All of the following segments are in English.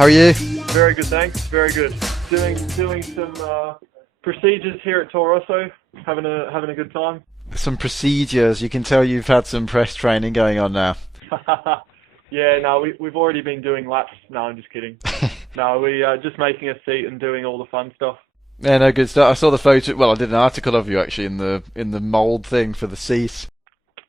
How are you? Very good, thanks. Very good. Doing some procedures here at Toro Rosso. Having a good time. Some procedures. You can tell you've had some press training going on now. Yeah, no, we've already been doing laps. No, I'm just kidding. No, we just making a seat and doing all the fun stuff. Yeah, no, good stuff. I saw the photo. Well, I did an article of you actually in the mould thing for the seat.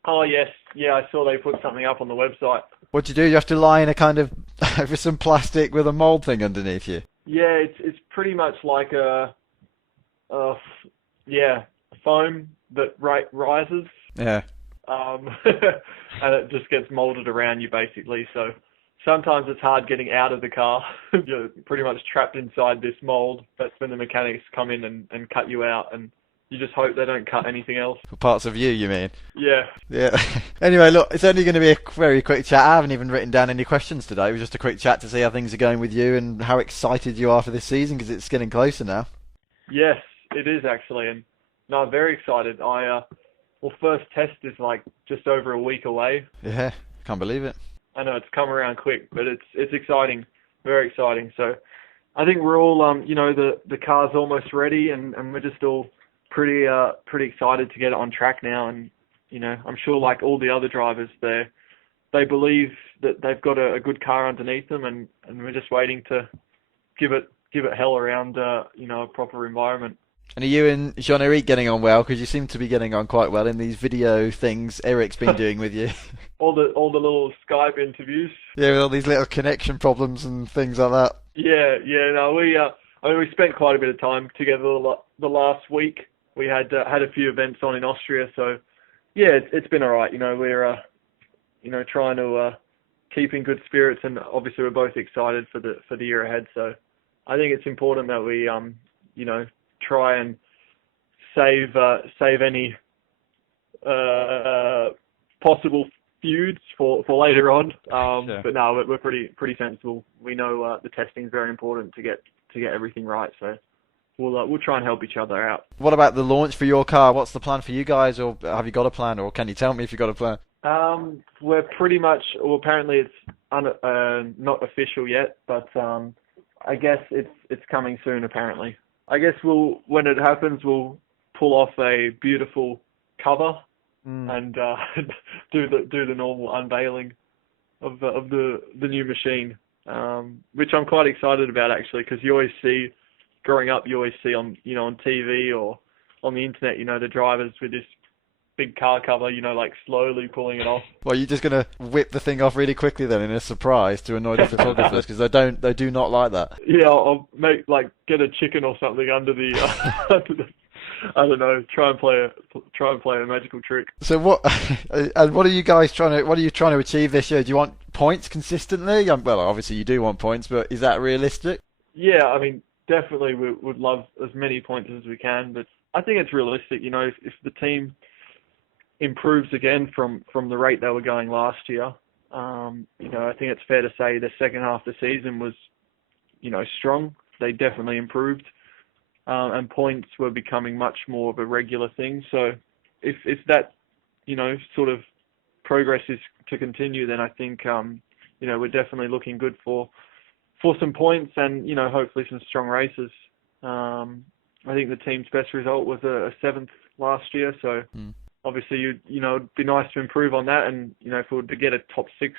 Oh yes, yeah, I saw they put something up on the website. What do you do? You have to lie in a kind of with some plastic with a mould thing underneath you. Yeah, it's pretty much like a foam that rises. Yeah. And it just gets molded around you basically. So sometimes it's hard getting out of the car. You're pretty much trapped inside this mold. That's when the mechanics come in and cut you out, and you just hope they don't cut anything else. For parts of you mean? Yeah. Yeah. Anyway, look, it's only going to be a very quick chat. I haven't even written down any questions today. It was just a quick chat to see how things are going with you and how excited you are for this season, because it's getting closer now. Yes, it is actually, and no, I'm very excited. First test is like just over a week away. Yeah, can't believe it. I know it's come around quick, but it's exciting, very exciting. So I think we're all, the car's almost ready, and we're just all pretty excited to get it on track now. And I'm sure like all the other drivers, they believe that they've got a good car underneath them, and we're just waiting to give it hell around a proper environment. And are you and Jean-Eric getting on well? Because you seem to be getting on quite well in these video things Eric's been doing with you. all the little Skype interviews. Yeah, with all these little connection problems and things like that. Yeah. No, we spent quite a bit of time together the last week. We had a few events on in Austria, so yeah, it's been all right. We're trying to keep in good spirits, and obviously we're both excited for the year ahead. So I think it's important that we try and save any possible feuds for later on. Sure. But no, we're pretty sensible. We know the testing is very important to get everything right. So we'll try and help each other out. What about the launch for your car? What's the plan for you guys, or have you got a plan, or can you tell me if you've got a plan? We're pretty much. Well, apparently it's not official yet, but I guess it's coming soon. Apparently. I guess when it happens, we'll pull off a beautiful cover and do the normal unveiling of the new machine, which I'm quite excited about actually, because growing up you always see on on TV or on the internet the drivers with this big car cover, like slowly pulling it off. Well, you're just gonna whip the thing off really quickly then in a surprise to annoy the photographers, because they do not like that. Yeah, I'll get a chicken or something under the, I don't know, try and play a magical trick. So what are you guys trying to achieve this year? Do you want points consistently? Well, obviously you do want points, but is that realistic? Yeah, I mean, definitely we would love as many points as we can, but I think it's realistic. If the team improves again from the rate they were going last year, I think it's fair to say the second half of the season was, strong. They definitely improved, and points were becoming much more of a regular thing. So if that, sort of progress is to continue, then I think, we're definitely looking good for some points and, hopefully some strong races. I think the team's best result was a 7th last year, so obviously it'd be nice to improve on that, and if we were to get a top 6,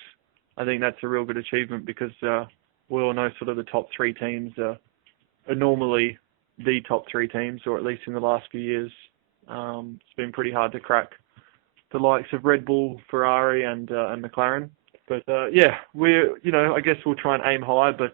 I think that's a real good achievement, because we all know sort of the top 3 teams are normally the top 3 teams, or at least in the last few years. It's been pretty hard to crack the likes of Red Bull, Ferrari, and McLaren. But I guess we'll try and aim high, but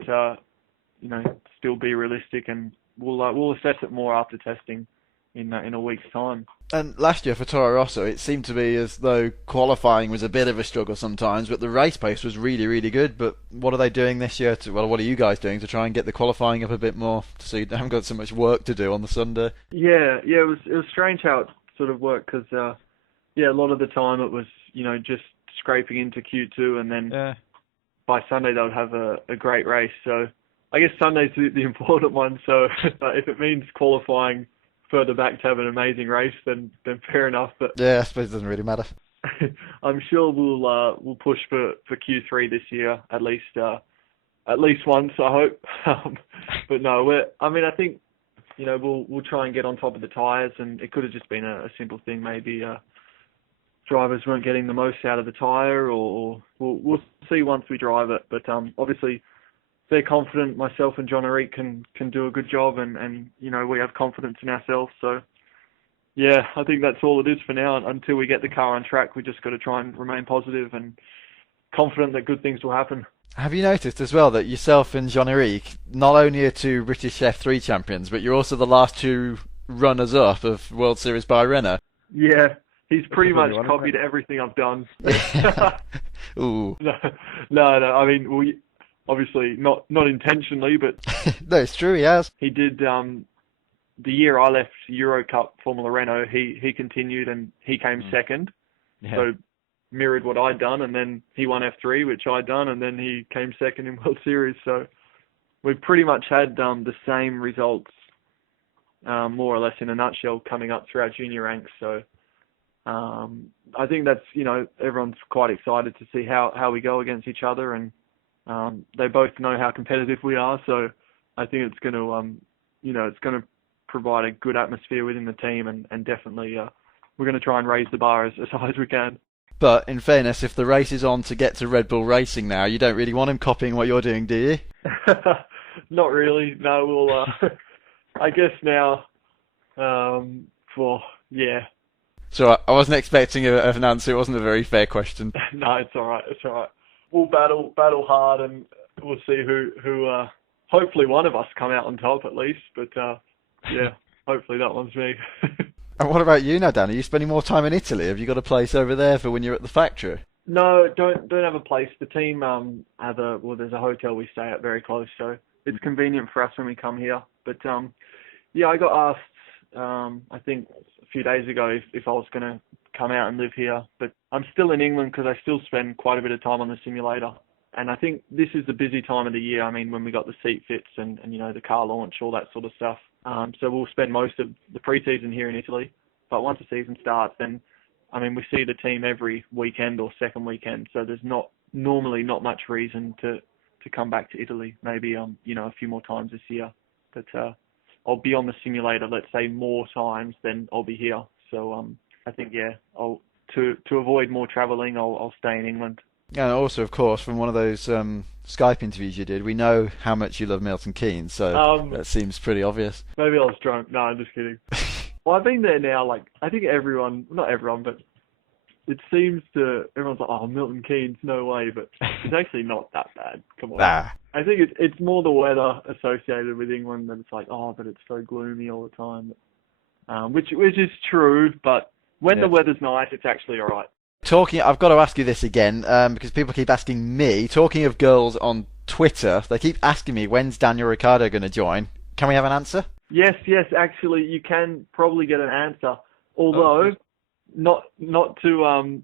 still be realistic, and we'll assess it more after testing in a week's time. And last year for Toro Rosso, it seemed to be as though qualifying was a bit of a struggle sometimes, but the race pace was really, really good. But what are they doing this year? What are you guys doing to try and get the qualifying up a bit more, so you haven't got so much work to do on the Sunday? Yeah, it was strange how it sort of worked, because a lot of the time it was just scraping into Q2, and then by Sunday they would have a great race. So I guess Sunday's the important one. So if it means qualifying further back to have an amazing race, then fair enough. But yeah, I suppose it doesn't really matter. I'm sure we'll push for Q3 this year at least. at least once, I hope. But no, I think, we'll try and get on top of the tyres, and it could have just been a simple thing. Maybe drivers weren't getting the most out of the tyre, or we'll see once we drive it. But obviously, they're confident. Myself and John Eric can do a good job, and we have confidence in ourselves. So yeah, I think that's all it is for now. Until we get the car on track, we just got to try and remain positive and confident that good things will happen. Have you noticed as well that yourself and Jean-Eric not only are two British F3 champions, but you're also the last two runners-up of World Series by Renault? Yeah, he's pretty much copied everything I've done. Ooh. No. I mean, we obviously not intentionally, but no, it's true. He has. He did. The year I left Euro Cup Formula Renault, he continued and he came second. Yeah. So mirrored what I'd done, and then he won F3, which I'd done, and then he came second in World Series. So we've pretty much had the same results, more or less in a nutshell, coming up through our junior ranks. So I think that's, everyone's quite excited to see how we go against each other, and they both know how competitive we are. So I think it's going to, it's going to provide a good atmosphere within the team, and definitely we're going to try and raise the bar as high as we can. But in fairness, if the race is on to get to Red Bull Racing now, you don't really want him copying what you're doing, do you? Not really. No, we'll. I guess now. Yeah. So I wasn't expecting an answer. It wasn't a very fair question. No, it's all right. It's all right. We'll battle hard, and we'll see who. Hopefully, one of us come out on top at least. But yeah, hopefully that one's me. And what about you now, Dan? Are you spending more time in Italy? Have you got a place over there for when you're at the factory? No, don't have a place. The team there's a hotel we stay at very close, so it's convenient for us when we come here. But yeah, I got asked I think a few days ago if I was going to come out and live here, but I'm still in England because I still spend quite a bit of time on the simulator. And I think this is the busy time of the year. I mean, when we got the seat fits and the car launch, all that sort of stuff. So we'll spend most of the pre-season here in Italy. But once the season starts, then, I mean, we see the team every weekend or second weekend. So there's normally not much reason to come back to Italy. Maybe, a few more times this year. But I'll be on the simulator, let's say, more times than I'll be here. So I think, yeah, to avoid more travelling, I'll stay in England. And also, of course, from one of those Skype interviews you did, we know how much you love Milton Keynes, so that seems pretty obvious. Maybe I was drunk. No, I'm just kidding. Well, I've been there now, I think not everyone, but it seems everyone's like, oh, Milton Keynes, no way, but it's actually not that bad. Come on. Nah. I think it's more the weather associated with England that it's like, oh, but it's so gloomy all the time. Which is true, but when the weather's nice, it's actually all right. I've got to ask you this again, because people keep asking me, talking of girls on Twitter, they keep asking me, when's Daniel Ricciardo going to join? Can we have an answer? Yes, actually, you can probably get an answer. Although, not to,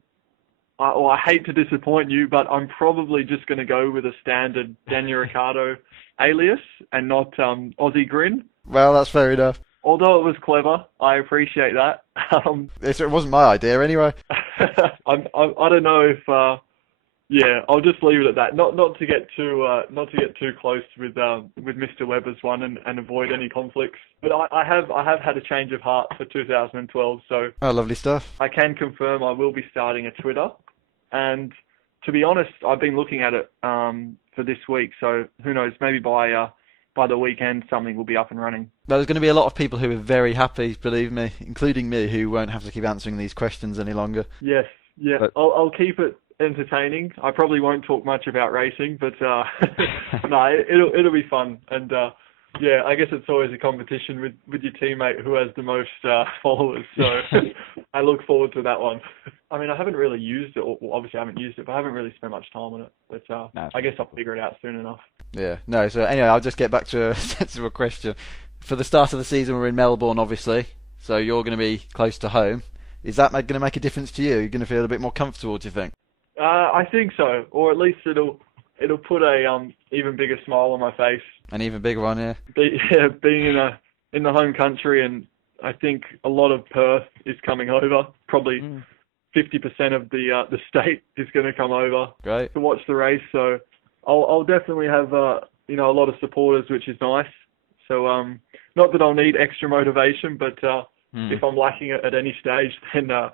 I hate to disappoint you, but I'm probably just going to go with a standard Daniel Ricciardo alias and not Aussie Grin. Well, that's fair enough. Although it was clever, I appreciate that. It wasn't my idea anyway. I don't know if I'll just leave it at that. Not to get too close with Mr. Webber's one and avoid any conflicts. But I have had a change of heart for 2012. So lovely stuff. I can confirm I will be starting a Twitter, and to be honest, I've been looking at it for this week. So who knows? Maybe by the weekend, something will be up and running. Well, there's going to be a lot of people who are very happy, believe me, including me, who won't have to keep answering these questions any longer. Yes, yeah. But I'll keep it entertaining. I probably won't talk much about racing, but no, it'll be fun. And yeah, I guess it's always a competition with your teammate who has the most followers. So I look forward to that one. I mean, I haven't really used it, or obviously I haven't used it, but I haven't really spent much time on it. But no. I guess I'll figure it out soon enough. Yeah, no, so anyway, I'll just get back to a sensible question. For the start of the season, we're in Melbourne, obviously, so you're going to be close to home. Is that going to make a difference to you? You're going to feel a bit more comfortable, do you think? I think so, or at least it'll put a even bigger smile on my face. An even bigger one, yeah. Being in the home country, and I think a lot of Perth is coming over. Probably 50% of the state is going to come over to watch the race. So I'll definitely have you know, a lot of supporters, which is nice. So not that I'll need extra motivation, but if I'm lacking it at any stage, then I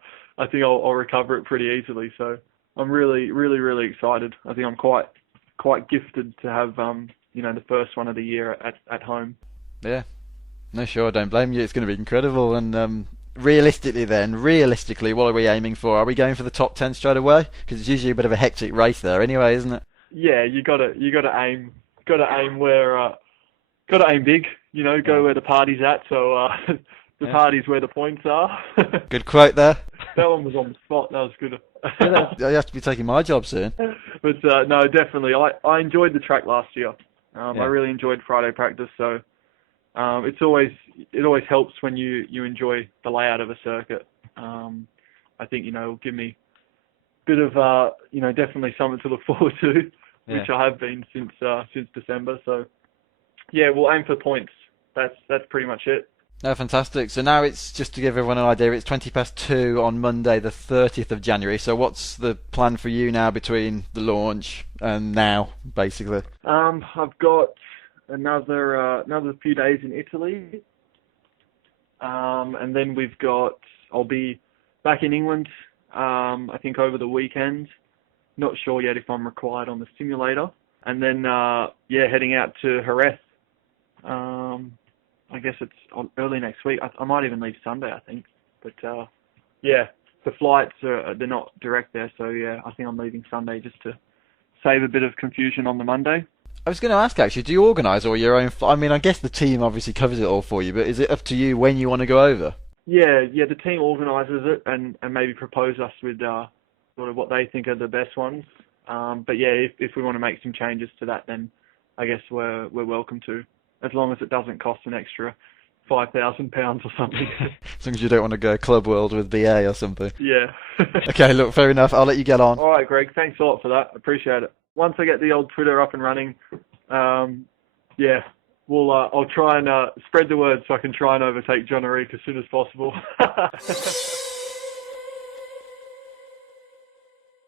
think I'll recover it pretty easily. So I'm really excited. I think I'm quite gifted to have you know, the first one of the year at home. Yeah. No, sure, I don't blame you. It's going to be incredible. And realistically, what are we aiming for? Are we going for the top 10 straight away? Because it's usually a bit of a hectic race there anyway, isn't it? Yeah, you gotta aim where gotta aim big. You know, go where the party's at. So the party's where the points are. Good quote there. That one was on the spot. That was good. You have to be taking my job soon. But no, definitely. I enjoyed the track last year. I really enjoyed Friday practice. So it always helps when you enjoy the layout of a circuit. I think, you know, it'll give me a bit of you know, definitely something to look forward to, which I have been since December. So yeah, we'll aim for points. That's pretty much it. No, fantastic. So now it's, just to give everyone an idea, it's 2:20 on Monday the 30th of January. So what's the plan for you now between the launch and now, basically? I've got another few days in Italy. And then I'll be back in England, I think over the weekend. Not sure yet if I'm required on the simulator. And then, heading out to Jerez. I guess it's early next week. I might even leave Sunday, I think. But, the flights they're not direct there. So, I think I'm leaving Sunday just to save a bit of confusion on the Monday. I was going to ask, actually, do you organise all your own... I mean, I guess the team obviously covers it all for you, but is it up to you when you want to go over? Yeah, the team organises it and maybe propose us with sort of what they think are the best ones. But yeah, if we want to make some changes to that, then I guess we're welcome to, as long as it doesn't cost an extra £5,000 or something. As long as you don't want to go Club World with BA or something. Yeah. Okay, look, fair enough. I'll let you get on. All right, Greg. Thanks a lot for that. Appreciate it. Once I get the old Twitter up and running, I'll try and spread the word so I can try and overtake John Eric as soon as possible.